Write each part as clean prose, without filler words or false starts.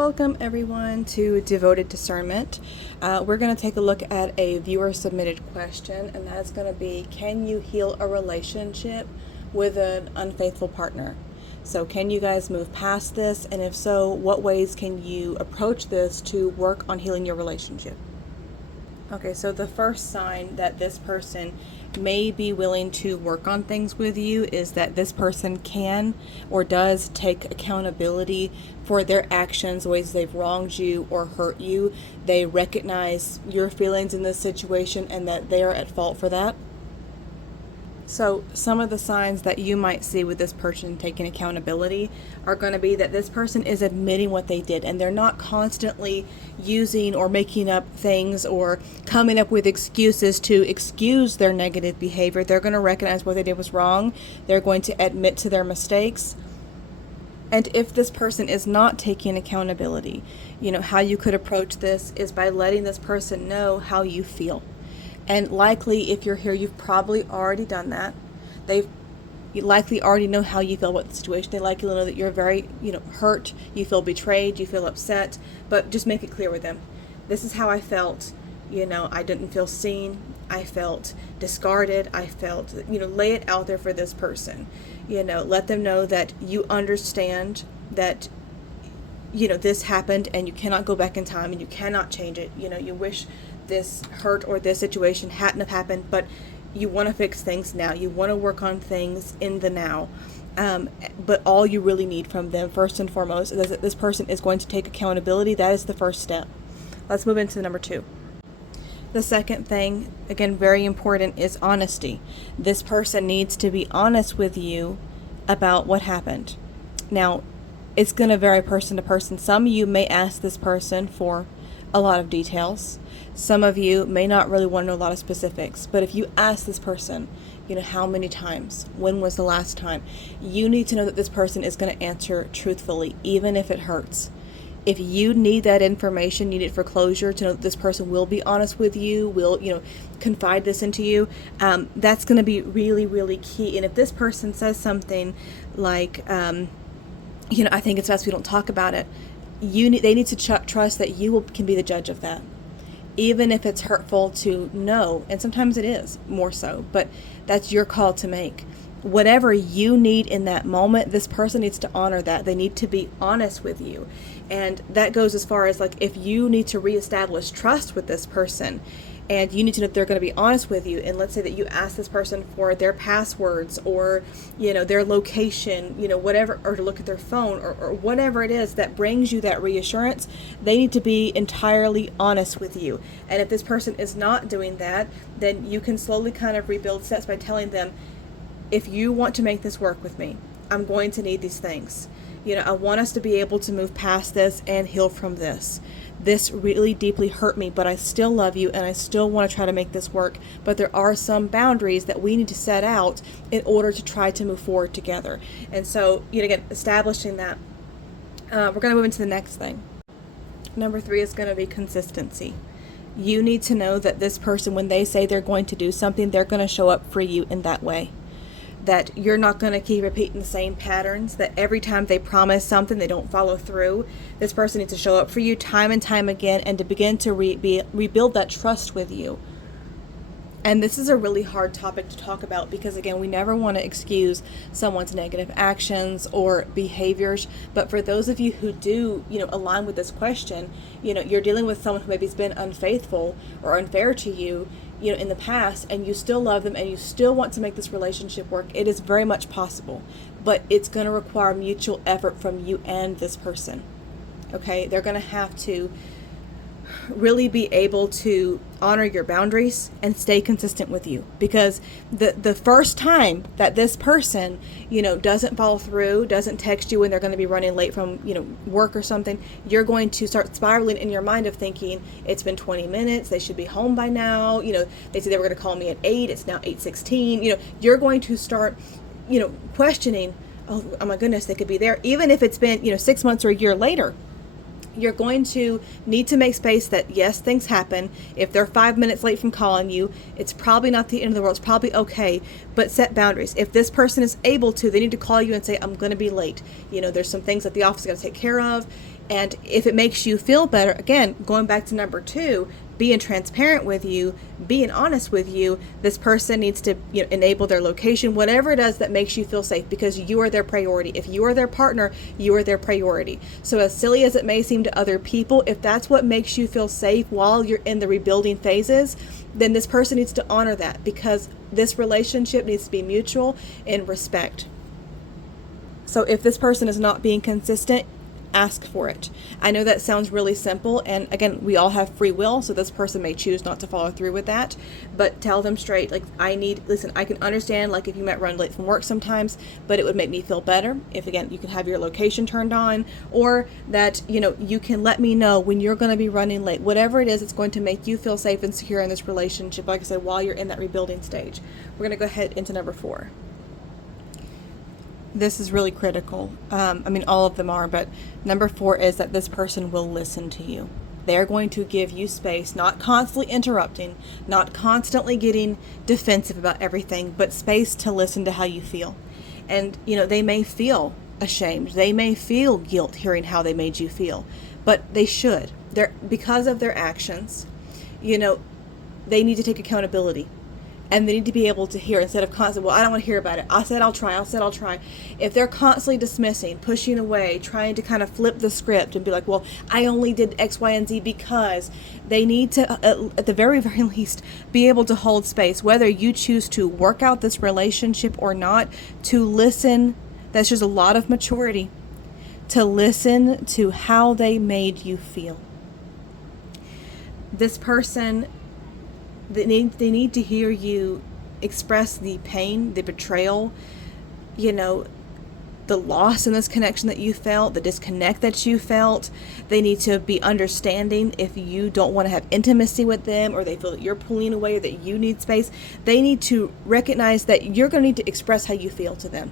Welcome everyone to Devoted Discernment. We're going to take a look at a viewer submitted question, and that's going to be, can you heal a relationship with an unfaithful partner? So can you guys move past this? And if so, what ways can you approach this to work on healing your relationship? Okay, so the first sign that this person may be willing to work on things with you is that this person can or does take accountability for their actions, ways they've wronged you or hurt you. They recognize your feelings in this situation and that they are at fault for that. So some of the signs that you might see with this person taking accountability are going to be that this person is admitting what they did, and they're not constantly using or making up things or coming up with excuses to excuse their negative behavior. They're going to recognize what they did was wrong. They're going to admit to their mistakes. And if this person is not taking accountability, how you could approach this is by letting this person know how you feel. And likely, if you're here, you've probably already done that. You likely already know how you feel about the situation. They likely know that you're very, hurt, you feel betrayed, you feel upset, but just make it clear with them. This is how I felt. I didn't feel seen. I felt discarded. I felt, lay it out there for this person. Let them know that you understand that, this happened and you cannot go back in time and you cannot change it. You wish this hurt or this situation hadn't have happened, but you want to fix things now. You want to work on things in the now. But all you really need from them, first and foremost, is that this person is going to take accountability. That is the first step. Let's move into number 2. The second thing, again, very important, is honesty. This person needs to be honest with you about what happened. Now, it's going to vary person to person. Some of you may ask this person for a lot of details. Some of you may not really want to know a lot of specifics, but if you ask this person, how many times, when was the last time, you need to know that this person is going to answer truthfully, even if it hurts. If you need that information, need it for closure, to know that this person will be honest with you, will, confide this into you, that's going to be really, really key. And if this person says something like, I think it's best we don't talk about it, they need to trust that you can be the judge of that. Even if it's hurtful to know, and sometimes it is more so, but that's your call to make. Whatever you need in that moment, this person needs to honor that. They need to be honest with you. And that goes as far as if you need to reestablish trust with this person, and you need to know that they're going to be honest with you. And let's say that you ask this person for their passwords or, their location, whatever, or to look at their phone or whatever it is that brings you that reassurance, they need to be entirely honest with you. And if this person is not doing that, then you can slowly kind of rebuild steps by telling them, if you want to make this work with me, I'm going to need these things. I want us to be able to move past this and heal from this. This really deeply hurt me, but I still love you and I still want to try to make this work. But there are some boundaries that we need to set out in order to try to move forward together. And so, again, establishing that, we're going to move into the next thing. Number 3 is going to be consistency. You need to know that this person, when they say they're going to do something, they're going to show up for you in that way. That you're not going to keep repeating the same patterns, that every time they promise something, they don't follow through. This person needs to show up for you time and time again and to begin to rebuild that trust with you. And this is a really hard topic to talk about because, again, we never want to excuse someone's negative actions or behaviors. But for those of you who do, align with this question, you're dealing with someone who maybe has been unfaithful or unfair to you, in the past, and you still love them and you still want to make this relationship work. It is very much possible, but it's going to require mutual effort from you and this person. Okay? They're going to have to really be able to honor your boundaries and stay consistent with you, because the first time that this person doesn't follow through, doesn't text you when they're going to be running late from work or something, you're going to start spiraling in your mind of thinking, it's been 20 minutes, they should be home by now, they said they were going to call me at 8, it's now 8:16. You're going to start questioning, oh my goodness, they could be there, even if it's been 6 months or a year later. You're going to need to make space that, yes, things happen. If they're 5 minutes late from calling you, it's probably not the end of the world. It's probably okay, but set boundaries. If this person is able to, they need to call you and say, I'm going to be late. There's some things that the office is going to take care of. And if it makes you feel better, again, going back to number 2, being transparent with you, being honest with you, this person needs to enable their location, whatever it is that makes you feel safe, because you are their priority. If you are their partner, you are their priority. So as silly as it may seem to other people, if that's what makes you feel safe while you're in the rebuilding phases, then this person needs to honor that, because this relationship needs to be mutual in respect. So if this person is not being consistent, ask for it. I know that sounds really simple, and again, we all have free will, so this person may choose not to follow through with that, but tell them straight, like, listen, I can understand, like, if you might run late from work sometimes, but it would make me feel better if, again, you can have your location turned on, or that, you can let me know when you're going to be running late, whatever it is, it's going to make you feel safe and secure in this relationship, like I said, while you're in that rebuilding stage. We're going to go ahead into number 4. This is really critical. All of them are, but number 4 is that this person will listen to you. They're going to give you space, not constantly interrupting, not constantly getting defensive about everything, but space to listen to how you feel. And, they may feel ashamed. They may feel guilt hearing how they made you feel, but they should. Because of their actions, they need to take accountability. And they need to be able to hear, instead of constantly, well, I don't want to hear about it. I said I'll try. If they're constantly dismissing, pushing away, trying to kind of flip the script and be like, well, I only did X, Y, and Z, because they need to, at the very, very least, be able to hold space, whether you choose to work out this relationship or not, to listen. That's just a lot of maturity, to listen to how they made you feel. This person, they need to hear you express the pain, the betrayal, the loss in this connection that you felt, the disconnect that you felt. They need to be understanding if you don't want to have intimacy with them, or they feel that you're pulling away, or that you need space. They need to recognize that you're going to need to express how you feel to them,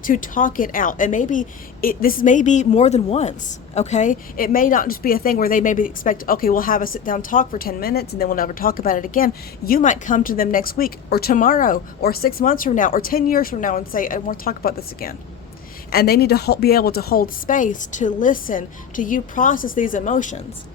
to talk it out. And this may be more than once, okay? It may not just be a thing where they maybe expect, okay, we'll have a sit down talk for 10 minutes and then we'll never talk about it again. You might come to them next week or tomorrow or 6 months from now or 10 years from now and say, I want to talk about this again. And they need to be able to hold space to listen to you process these emotions.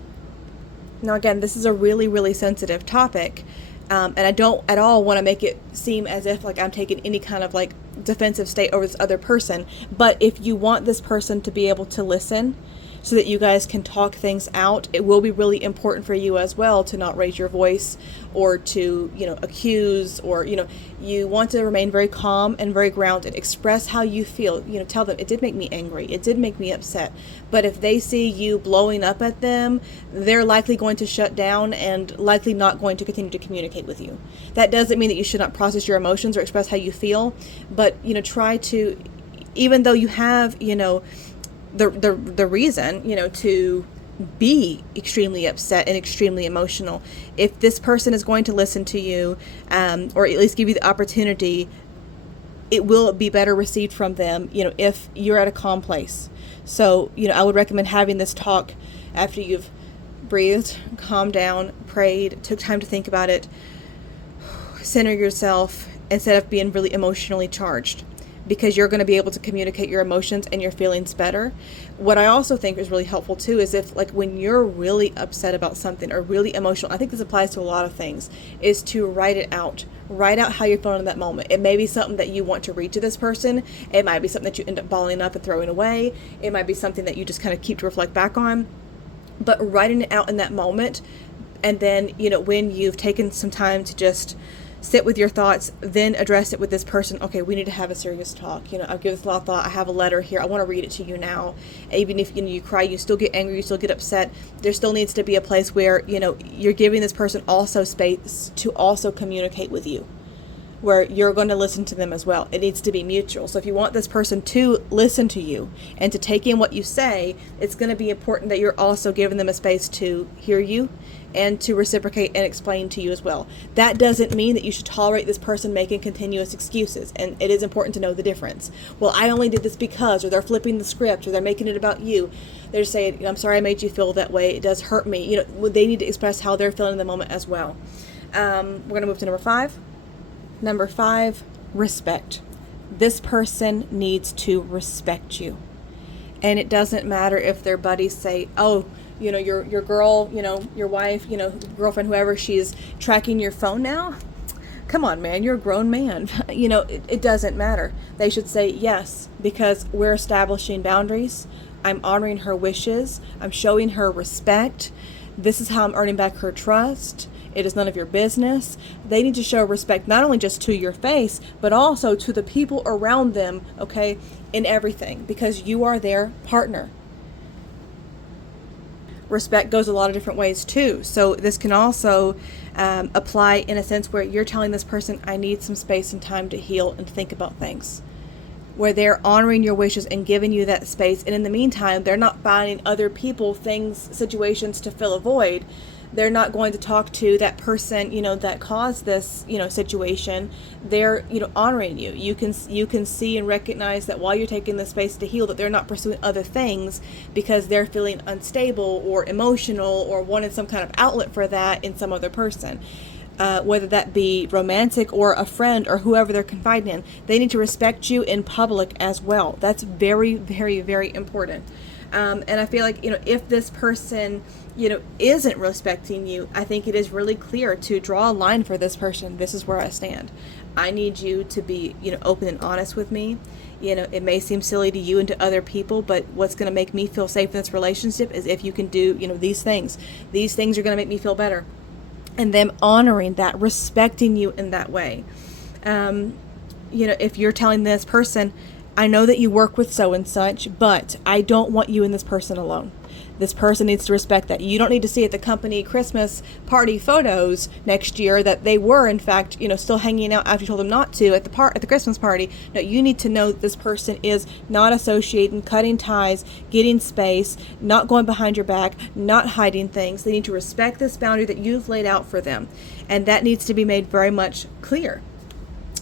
Now, again, this is a really, really sensitive topic. And I don't at all want to make it seem as if like I'm taking any kind of like defensive state over this other person. But if you want this person to be able to listen so that you guys can talk things out, it will be really important for you as well to not raise your voice or to, accuse, or, you want to remain very calm and very grounded. Express how you feel. Tell them, it did make me angry. It did make me upset. But if they see you blowing up at them, they're likely going to shut down and likely not going to continue to communicate with you. That doesn't mean that you should not process your emotions or express how you feel, but, try to, even though you have, the reason, to be extremely upset and extremely emotional, if this person is going to listen to you, or at least give you the opportunity, it will be better received from them, if you're at a calm place. So, I would recommend having this talk after you've breathed, calmed down, prayed, took time to think about it, center yourself instead of being really emotionally charged, because you're going to be able to communicate your emotions and your feelings better. What I also think is really helpful too is if, like, when you're really upset about something or really emotional, I think this applies to a lot of things, is to write it out. Write out how you're feeling in that moment. It may be something that you want to read to this person. It might be something that you end up balling up and throwing away. It might be something that you just kind of keep to reflect back on. But writing it out in that moment, and then, when you've taken some time to just sit with your thoughts, then address it with this person. Okay, we need to have a serious talk. I've given this a lot of thought. I have a letter here. I want to read it to you now. Even if you cry, you still get angry, you still get upset. There still needs to be a place where you're giving this person also space to also communicate with you, where you're going to listen to them as well. It needs to be mutual. So if you want this person to listen to you and to take in what you say, it's going to be important that you're also giving them a space to hear you and to reciprocate and explain to you as well. That doesn't mean that you should tolerate this person making continuous excuses, and it is important to know the difference. Well, I only did this because, or they're flipping the script, or they're making it about you. They're just saying, I'm sorry I made you feel that way. It does hurt me. They need to express how they're feeling in the moment as well. We're going to move to number 5. Number 5, respect. This person needs to respect you. And it doesn't matter if their buddies say, oh, your girl, your wife, girlfriend, whoever, she's tracking your phone now. Come on, man, you're a grown man. It doesn't matter. They should say yes, because we're establishing boundaries. I'm honoring her wishes. I'm showing her respect. This is how I'm earning back her trust. It is none of your business. They need to show respect not only just to your face, but also to the people around them, okay, in everything, because you are their partner. Respect goes a lot of different ways too. So this can also apply in a sense where you're telling this person, I need some space and time to heal and think about things, where they're honoring your wishes and giving you that space. And in the meantime, they're not finding other people, things, situations to fill a void. They're not going to talk to that person, that caused this, situation. They're, honoring you. You can see and recognize that while you're taking the space to heal, that they're not pursuing other things because they're feeling unstable or emotional or wanted some kind of outlet for that in some other person. Whether that be romantic or a friend or whoever they're confiding in. They need to respect you in public as well. That's very, very, very important. And I feel like, if this person, isn't respecting you, I think it is really clear to draw a line for this person. This is where I stand. I need you to be, open and honest with me. It may seem silly to you and to other people, but what's going to make me feel safe in this relationship is if you can do, these things. These things are going to make me feel better. And them honoring that, respecting you in that way. If you're telling this person, I know that you work with so and such, but I don't want you and this person alone. This person needs to respect that. You don't need to see at the company Christmas party photos next year that they were, in fact, still hanging out after you told them not to at the Christmas party. No, you need to know that this person is not associating, cutting ties, getting space, not going behind your back, not hiding things. They need to respect this boundary that you've laid out for them, and that needs to be made very much clear.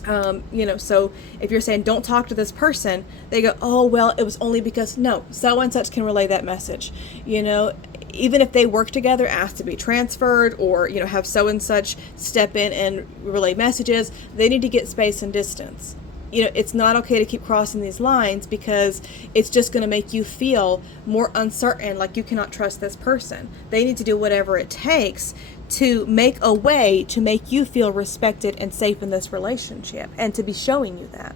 So if you're saying don't talk to this person, they go, oh, well, it was only because, no, so and such can relay that message. Even if they work together, ask to be transferred or, have so and such step in and relay messages, they need to get space and distance. It's not okay to keep crossing these lines because it's just going to make you feel more uncertain, like you cannot trust this person. They need to do whatever it takes to make a way to make you feel respected and safe in this relationship and to be showing you that.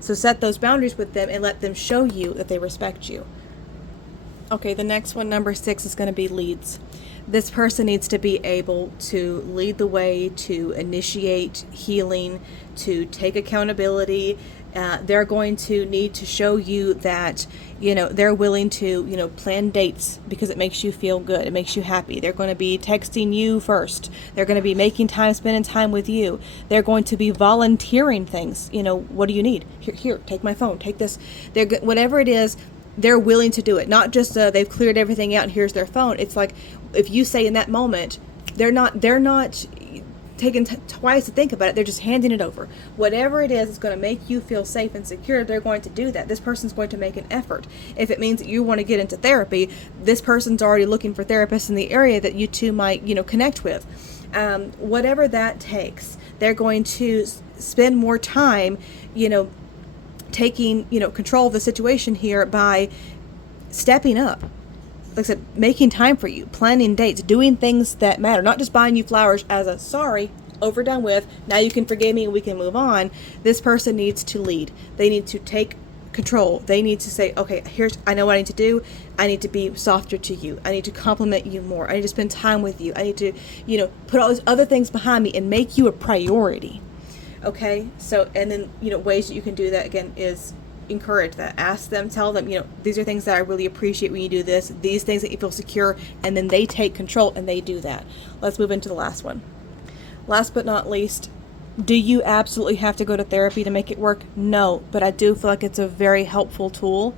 So set those boundaries with them and let them show you that they respect you. Okay, the next one, number 6, is going to be leads. This person needs to be able to lead the way, to initiate healing, to take accountability. They're going to need to show you that, they're willing to, plan dates because it makes you feel good. It makes you happy. They're going to be texting you first. They're going to be making time, spending time with you. They're going to be volunteering things. What do you need? Here, take my phone, take this. Whatever it is, they're willing to do it. Not just they've cleared everything out and here's their phone. It's like if you say in that moment, they're not taking twice to think about it. They're just handing it over. Whatever it is going to make you feel safe and secure, they're going to do that. This person's going to make an effort. If it means that you want to get into therapy, this person's already looking for therapists in the area that you two might, connect with. Whatever that takes, they're going to spend more time, taking, control of the situation here by stepping up. Like I said, making time for you, planning dates, doing things that matter, not just buying you flowers as a sorry, over, done with, now you can forgive me and we can move on. This person needs to lead. They need to take control. They need to say, okay, I know what I need to do. I need to be softer to you. I need to compliment you more. I need to spend time with you. I need to, put all these other things behind me and make you a priority. Okay, so, and then, ways that you can do that, again, is encourage that. Ask them, tell them, these are things that I really appreciate when you do this, these things that you feel secure, and then they take control and they do that. Let's move into the last one. Last but not least, do you absolutely have to go to therapy to make it work? No, but I do feel like it's a very helpful tool.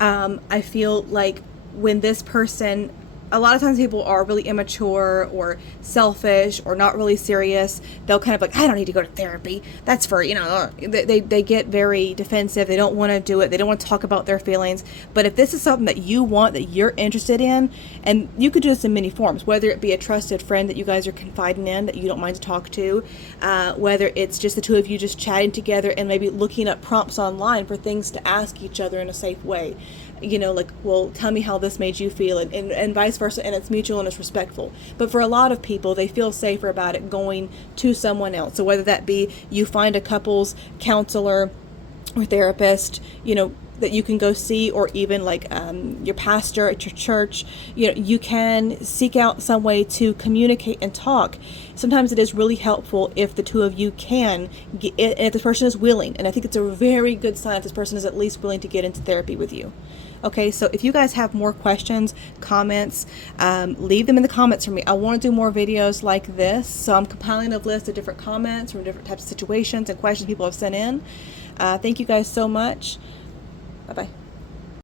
I feel like when this person, a lot of times people are really immature or selfish or not really serious. They'll kind of like, I don't need to go to therapy. That's for, they get very defensive. They don't want to do it. They don't want to talk about their feelings. But if this is something that you want, that you're interested in, and you could do this in many forms, whether it be a trusted friend that you guys are confiding in that you don't mind to talk to, whether it's just the two of you just chatting together and maybe looking up prompts online for things to ask each other in a safe way. like, well, tell me how this made you feel, and vice versa, and it's mutual and it's respectful. But for a lot of people, they feel safer about it going to someone else. So whether that be you find a couples counselor or therapist, that you can go see, or even like your pastor at your church, you can seek out some way to communicate and talk. Sometimes it is really helpful if the two of you can get, if this person is willing, and I think it's a very good sign if this person is at least willing to get into therapy with you. Okay, so if you guys have more questions, comments, leave them in the comments for me. I want to do more videos like this, so I'm compiling a list of different comments from different types of situations and questions people have sent in. Thank you guys so much. Bye-bye.